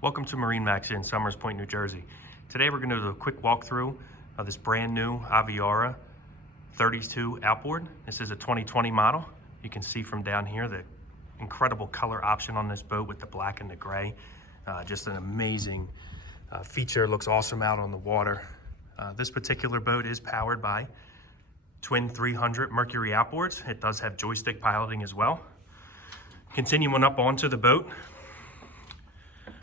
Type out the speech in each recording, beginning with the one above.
Welcome to MarineMax in Somers Point, New Jersey. Today we're going to do a quick walkthrough of this brand new Aviara 32 outboard. This is a 2020 model. You can see from down here the incredible color option on this boat with the black and the gray. Just an amazing feature. Looks awesome out on the water. This particular boat is powered by twin 300 Mercury outboards. It does have joystick piloting as well. Continuing up onto the boat.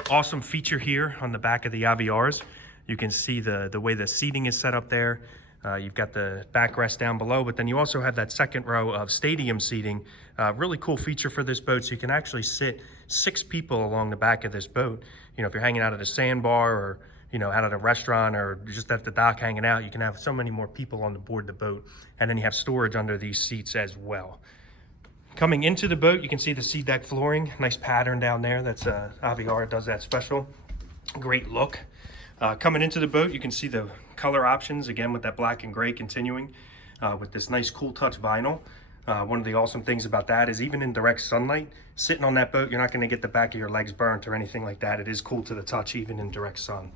Awesome feature here on the back of the Aviaras. You can see the way the seating is set up there. You've got the backrest down below, but then you also have that second row of stadium seating. Really cool feature for this boat. So you can actually sit 6 people along the back of this boat. You know, if you're hanging out at a sandbar or, you know, out at a restaurant or just at the dock hanging out, you can have so many more people on board the boat. And then you have storage under these seats as well. Coming into the boat, you can see the sea deck flooring, nice pattern down there. That's Aviara does that special. Great look. Coming into the boat, you can see the color options, again with that black and gray continuing with this nice cool touch vinyl. One of the awesome things about that is even in direct sunlight, sitting on that boat, you're not gonna get the back of your legs burnt or anything like that. It is cool to the touch, even in direct sun.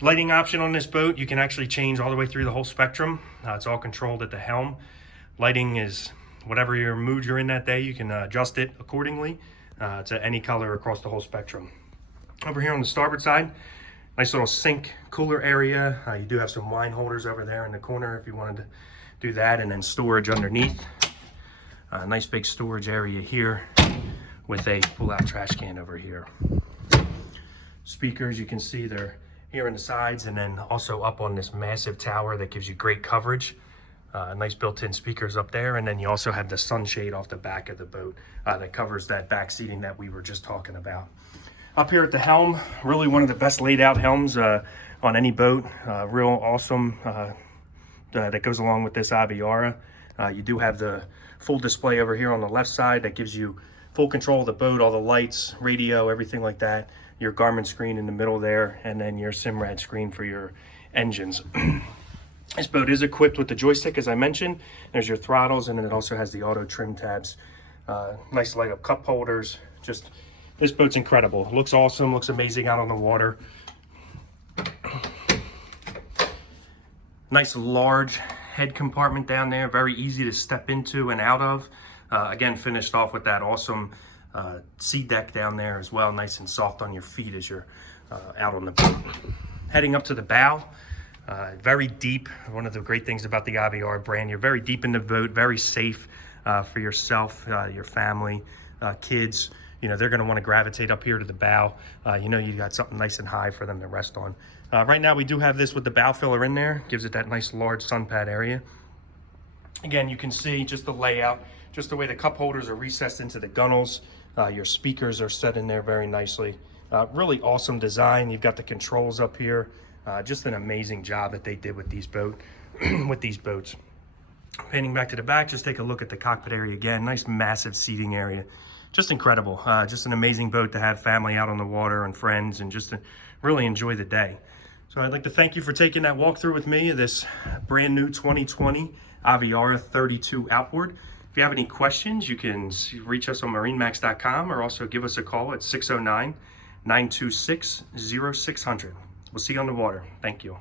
Lighting option on this boat, you can actually change all the way through the whole spectrum. It's all controlled at the helm. Lighting is whatever your mood you're in that day, you can adjust it accordingly to any color across the whole spectrum. Over here on the starboard side, nice little sink cooler area. You do have some wine holders over there in the corner if you wanted to do that, and then storage underneath. Nice big storage area here with a pull-out trash can over here. Speakers, you can see they're here on the sides and then also up on this massive tower that gives you great coverage. Nice built-in speakers up there, and then you also have the sunshade off the back of the boat that covers that back seating that we were just talking about. Up here at the helm, really one of the best laid out helms on any boat. Real awesome that goes along with this Aviara. You do have the full display over here on the left side that gives you full control of the boat, all the lights, radio, everything like that. Your Garmin screen in the middle there, and then your Simrad screen for your engines. This boat is equipped with the joystick, as I mentioned. There's your throttles, and then it also has the auto trim tabs. Nice light up cup holders. Just, this boat's incredible. It looks awesome, looks amazing out on the water. Nice large head compartment down there, very easy to step into and out of. Again, finished off with that awesome sea deck down there as well, nice and soft on your feet as you're out on the boat. Heading up to the bow. Very deep. One of the great things about the Aviara brand, you're very deep in the boat, very safe for yourself, your family, kids. You know, they're going to want to gravitate up here to the bow. You know, you got something nice and high for them to rest on. Right now we do have this with the bow filler in there. Gives it that nice large sun pad area. Again, you can see just the layout, just the way the cup holders are recessed into the gunnels. Your speakers are set in there very nicely. Really awesome design. You've got the controls up here. Just an amazing job that they did with these boats. Painting back to the back, just take a look at the cockpit area again. Nice massive seating area. Just incredible. Just an amazing boat to have family out on the water and friends and just to really enjoy the day. So I'd like to thank you for taking that walkthrough with me of this brand new 2020 Aviara 32 outboard. If you have any questions, you can reach us on marinemax.com or also give us a call at 609-926-0600. We'll see you on the water. Thank you.